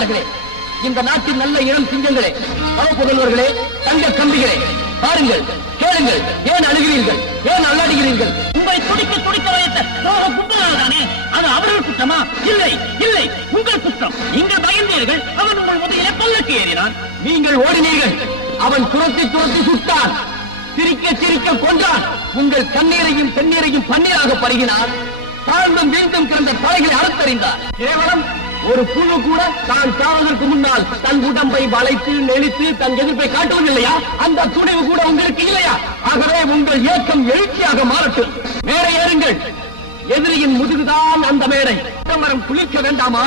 தாய்மார்களே, இந்த நாட்டின் நல்ல இளம் சிங்கங்களே, புதல்வர்களே, தங்க கம்பிகளே, பாருங்கள், கேளுங்கள். ஏன் அழுகிறீர்கள்? ஏன் அல்லாடுகிறீர்கள்? உங்களை துடிக்க துடிக்க வைத்த சோக கும்பலால் தானே. அது அவர்கள் குற்றமா? இல்லை இல்லை, உங்கள் குற்றம். நீங்கள் பயந்தீர்கள். அவன் உங்கள் முதலிலே பல்லக்கு ஏறினான். நீங்கள் ஓடினீர்கள். அவன் துரத்தி துரத்தி சுட்டான். சிரிக்க சிரிக்க கொன்றான். உங்கள் கண்ணீரையும் தண்ணீரையும் பன்னீராக பருகினான். தாழ்ந்தும் வீழ்ந்தும் கிடந்த தலைகளை அறுத்தறிந்தார். கேவலம் ஒரு புழு கூட தான் சாவதற்கு முன்னால் தன் உடம்பை வளைத்து நெளித்து தன் எதிர்ப்பை காட்டுவதில்லையா? அந்த துணிவு கூட உங்களுக்கு இல்லையா? ஆகவே உங்கள் இயக்கம் எழுச்சியாக மாறட்டும். மேடை ஏறுங்கள். எதிரியின் முதுகுதான் அந்த மேடை. மரம் குளிக்க வேண்டாமா?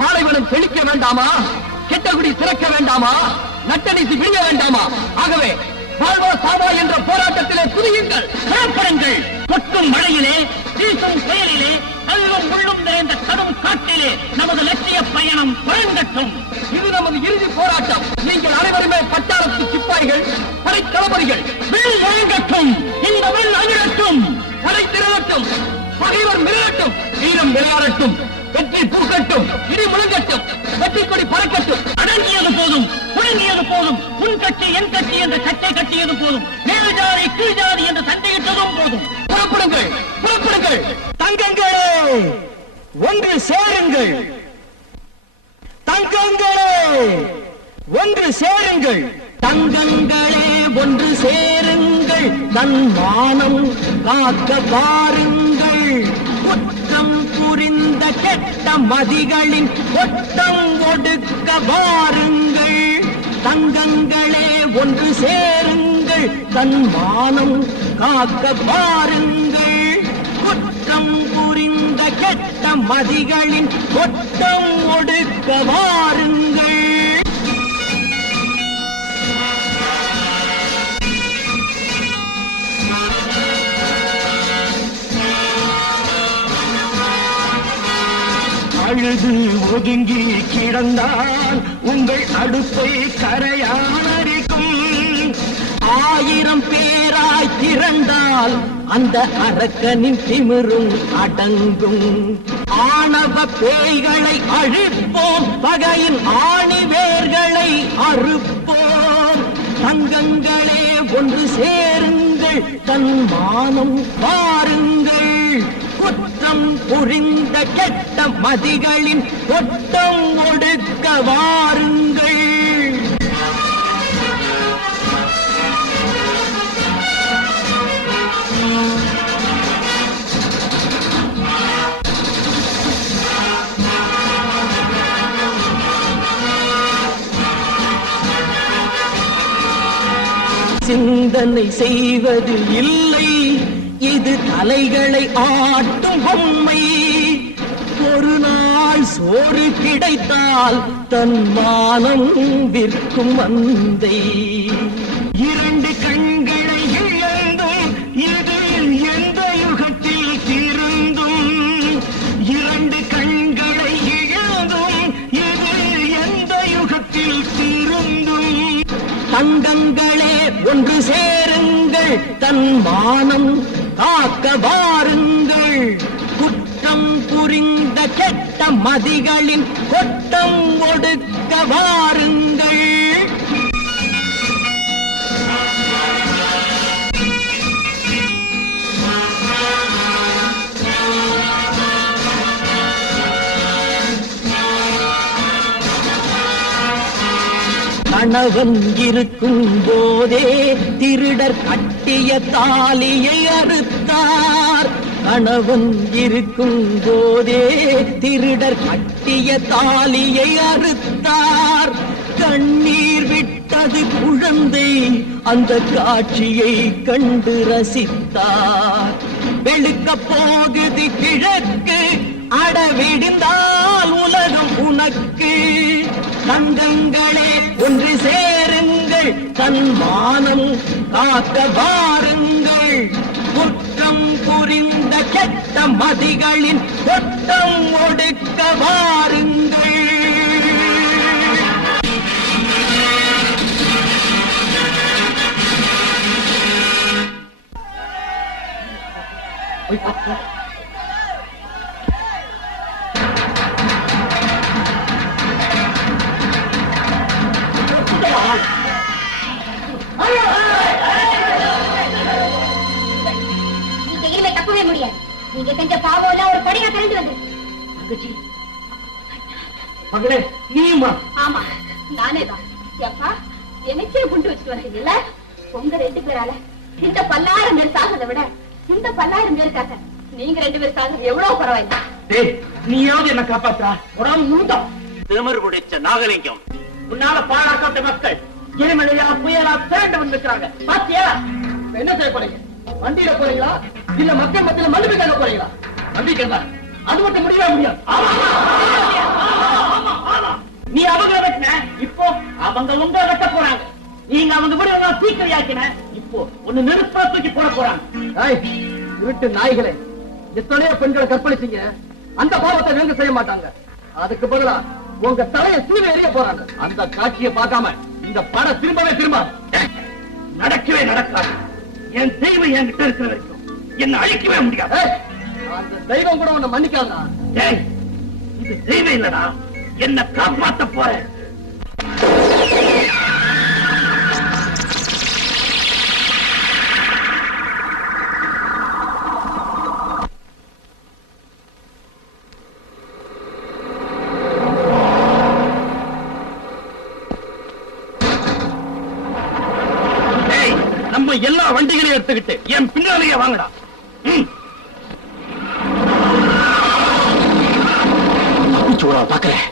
பாலைவனம் செழிக்க வேண்டாமா? கெட்டகுடி திறக்க வேண்டாமா? நட்டணிசி விழுங்க வேண்டாமா? ஆகவே வாழ்வா சாவா என்ற போராட்டத்திலே குதியுங்கள், புறப்படுங்கள். கொட்டும் மழையிலே, வீசும் புயலிலே, கல்லும் முள்ளும் நிறைந்த கடும் காட்டிலே நமது லட்சிய பயணம் புறங்கட்டும். இது நமது இறுதி போராட்டம். நீங்கள் அனைவருமே பட்டாளத்து சிப்பாய்கள், படைத்தளபதிகள். வில் வழங்கட்டும், இந்த வில் அகிழட்டும், படை திரளட்டும், பகைவர் மிரளட்டும், வீரம் விளையாடட்டும், வெற்றி பூக்கட்டும், இடி முழங்கட்டும், வெற்றி கொடி பறக்கட்டும். அடங்கியது போதும், முழங்கியது போதும், உன் கட்சி என் கட்சி என்ற கட்டை கட்டியது போதும், மேல் ஜாதி கீழ் ஜாதி என்று சண்டையிட்டதும் போதும். புறப்படுங்கள், புறப்படுங்கள். தங்கங்களே ஒன்று சேருங்கள். தங்கங்களே ஒன்று சேருங்கள். தங்கங்களே ஒன்று சேருங்கள். தன் மானம் காக்க வாருங்கள். குற்றம் புரிந்த கெட்ட மதிகளின் கொட்டம் ஒடுக்க வாருங்கள். தங்கங்களே ஒன்று சேருங்கள். தன் மானம் காக்க வாருங்கள். குற்றம் புரிந்த கெட்ட மதிகளின் கொட்டம் ஒடுக்க வாருங்கள். அழுது ஒதுங்கி கிடந்தால் உங்கள் அடுப்பை கரையானரிக்கும். 1000 பேராய் திரண்டால் அந்த அரக்கனின் திமிரும் அடங்கும். ஆணவ பேய்களை அழிப்போம், பகையின் ஆணிவேர்களை அறுப்போம். தங்கங்களே ஒன்று சேருங்கள். தன் மானம் பாருங்கள். குற்றம் புரிந்த கெட்ட மதிகளின் கொட்டம் ஒடுக்க வாருங்கள். சிந்தனை செய்வது இல்லை, இது தலைகளை ஆட்டும் பொம்மை. ஒரு நாள் சோறு கிடைத்தால் தன் மானம் விற்கும் மந்தை. 2 கண்களை இழந்தும் இது எந்த யுகத்தில் திருந்தும். 2 கண்களை இழந்தும் இது எந்த யுகத்தில் திருந்தும். தங்கங்களே ஒன்று சேருங்கள். தன் மானம் காக்க வாருங்கள். குற்றம் புரிந்த கெட்ட மதிகளின் கொட்டம் ஒடுக்க வாருங்கள். கணவன் இருக்கும் போதே திருடர் கட்டிய தாலியை அறுத்தார். கணவன் இருக்கும் போதே திருடர் கட்டிய தாலியை அறுத்தார். கண்ணீர் விட்டது குழந்தை அந்த காட்சியை கண்டு ரசித்தார். வெளுக்க போகுது கிழக்கு, அடவிடிந்தால் உலகம் உனக்கு. தங்கங்களே ஒன்று சேருங்கள். தன் மானம் காக்க வாருங்கள். குற்றம் புரிந்த கெட்ட மதிகளின் கொட்டம் ஒடுக்க வாருங்கள். நீங்க செஞ்ச பாவம் எல்லாம் ஒரு படியா தெரிஞ்சு வந்து. தங்கச்சி, மகளே, நீயுமா? ஆமா, நானே தான். எப்பா, எனக்கே குண்டு வச்சுட்டு வந்தீங்கல்ல? உங்க 2 பேரால இந்த 10,000 பேர் சாகிறத விட இந்த 10,000 பேருக்காக நீங்க 2 பேர் சாகிறது எவ்வளவு பரவாயில்லை. டேய், நீயாவது என்ன காப்பாற்றா? உடம்பு முழுந்தோம். திமிர் பிடிச்ச நாகலிங்கம், உன்னால பாழாக்கப்பட்ட மக்கள் எரிமலையா புயலா திரண்டு வந்திருக்கிறாங்க. பாத்தியா? இப்ப என்ன செய்ய போறீங்க? வண்டியில போறீங்களா இல்ல மக்கள் மத்தியில மன்னிப்பு கேட்க போறீங்களா? நம்பிக்கை அது மட்டும் முடியவே முடியாது. நீ அவங்க வெட்டின, இப்போ அவங்க உங்க வெட்ட போறாங்க. நீங்க அவங்க கூட தீக்கிரையாக்கின, இப்போ ஒண்ணு நெருப்பா தூக்கி போட போறாங்க. ஏய், இருட்டு நாய்களே, எத்தனையோ பெண்களை கற்பழிச்சீங்க, அந்த பாவத்தை நீங்க செய்ய மாட்டாங்க. அதுக்கு பதிலா உங்க தலையை சீவி எறிய போறாங்க. அந்த காட்சியை பார்க்காம இந்த படம் திரும்பவே திரும்பாது. நடக்கவே நடக்காது. என் தெய்வம் என்கிட்ட இருக்கிற வரைக்கும் என்ன அழிக்கவே முடியாது. ஏய், அந்த தெய்வம் கூட உன்னை மன்னிக்காதா? ஏய், இது தெய்வம் இல்லடா, என்ன காப்பாத்த போறேன். நம்ம எல்லா வண்டிகளையும் எடுத்துக்கிட்டு என் பின்னாலேயே வாங்கடா. சூடா பாக்குறேன்,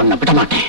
உன்னை விட மாட்டேன்.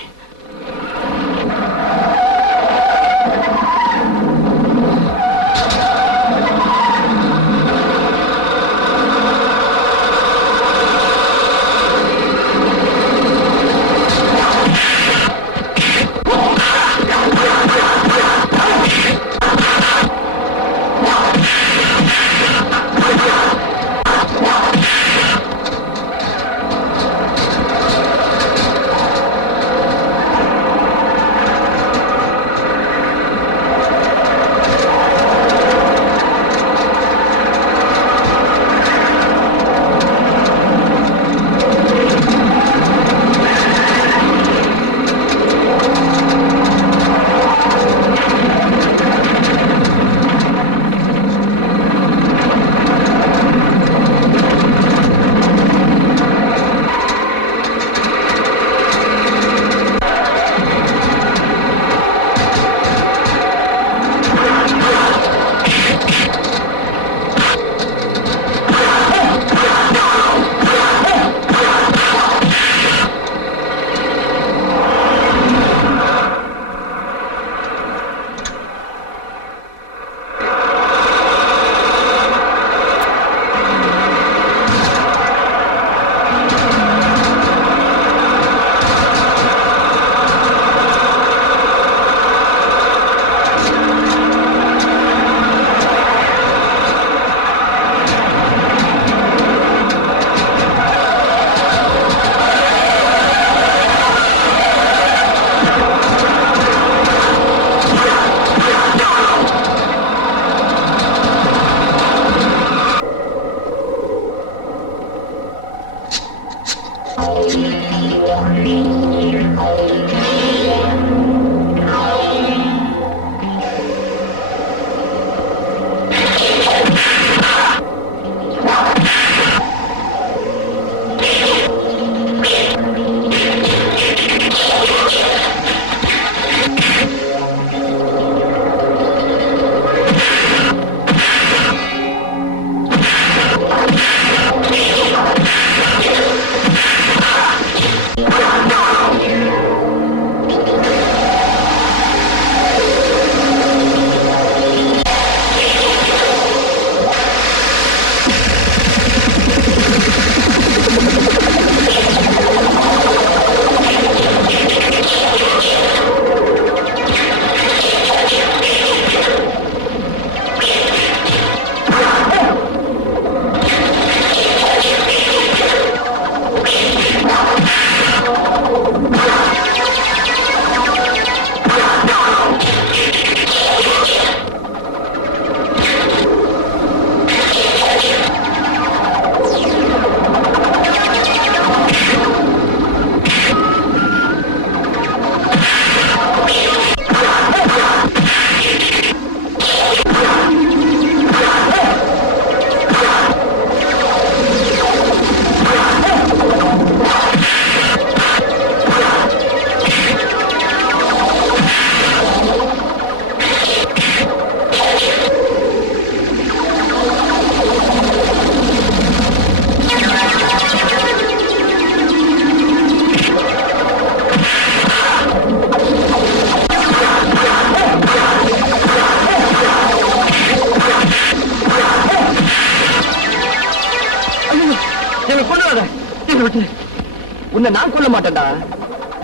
உன்னை நான் கொல்ல மாட்டேன்டா.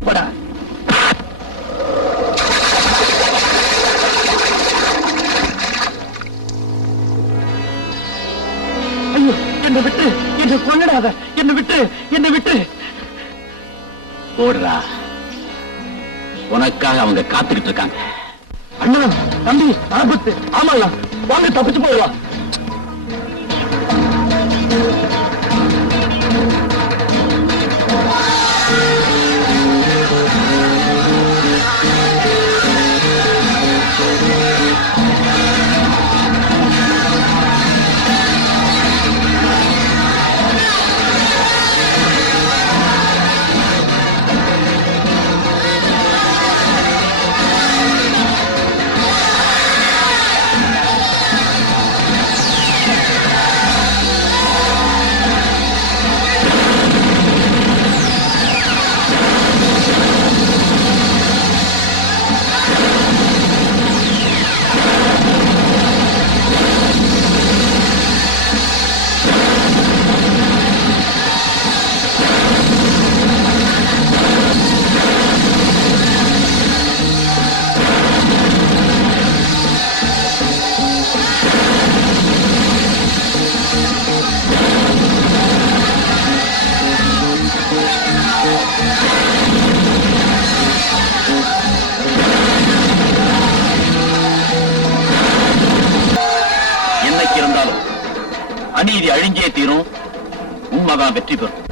போடா. ஐயோ, என்னை விட்டு, என்னை கொன்னுடாத, என்னை விட்டு, என்னை விட்டு. ஓடுறா, உனக்காக அவங்க காத்துக்கிட்டு இருக்காங்க. அண்ணா, தம்பி, ஆபத்து. ஆமாண்ணா, வாங்க தப்பிச்சு போயிடலாம். அநீதி அழிஞ்சே தீரும், உண்மைதான் வெற்றி பெறும்.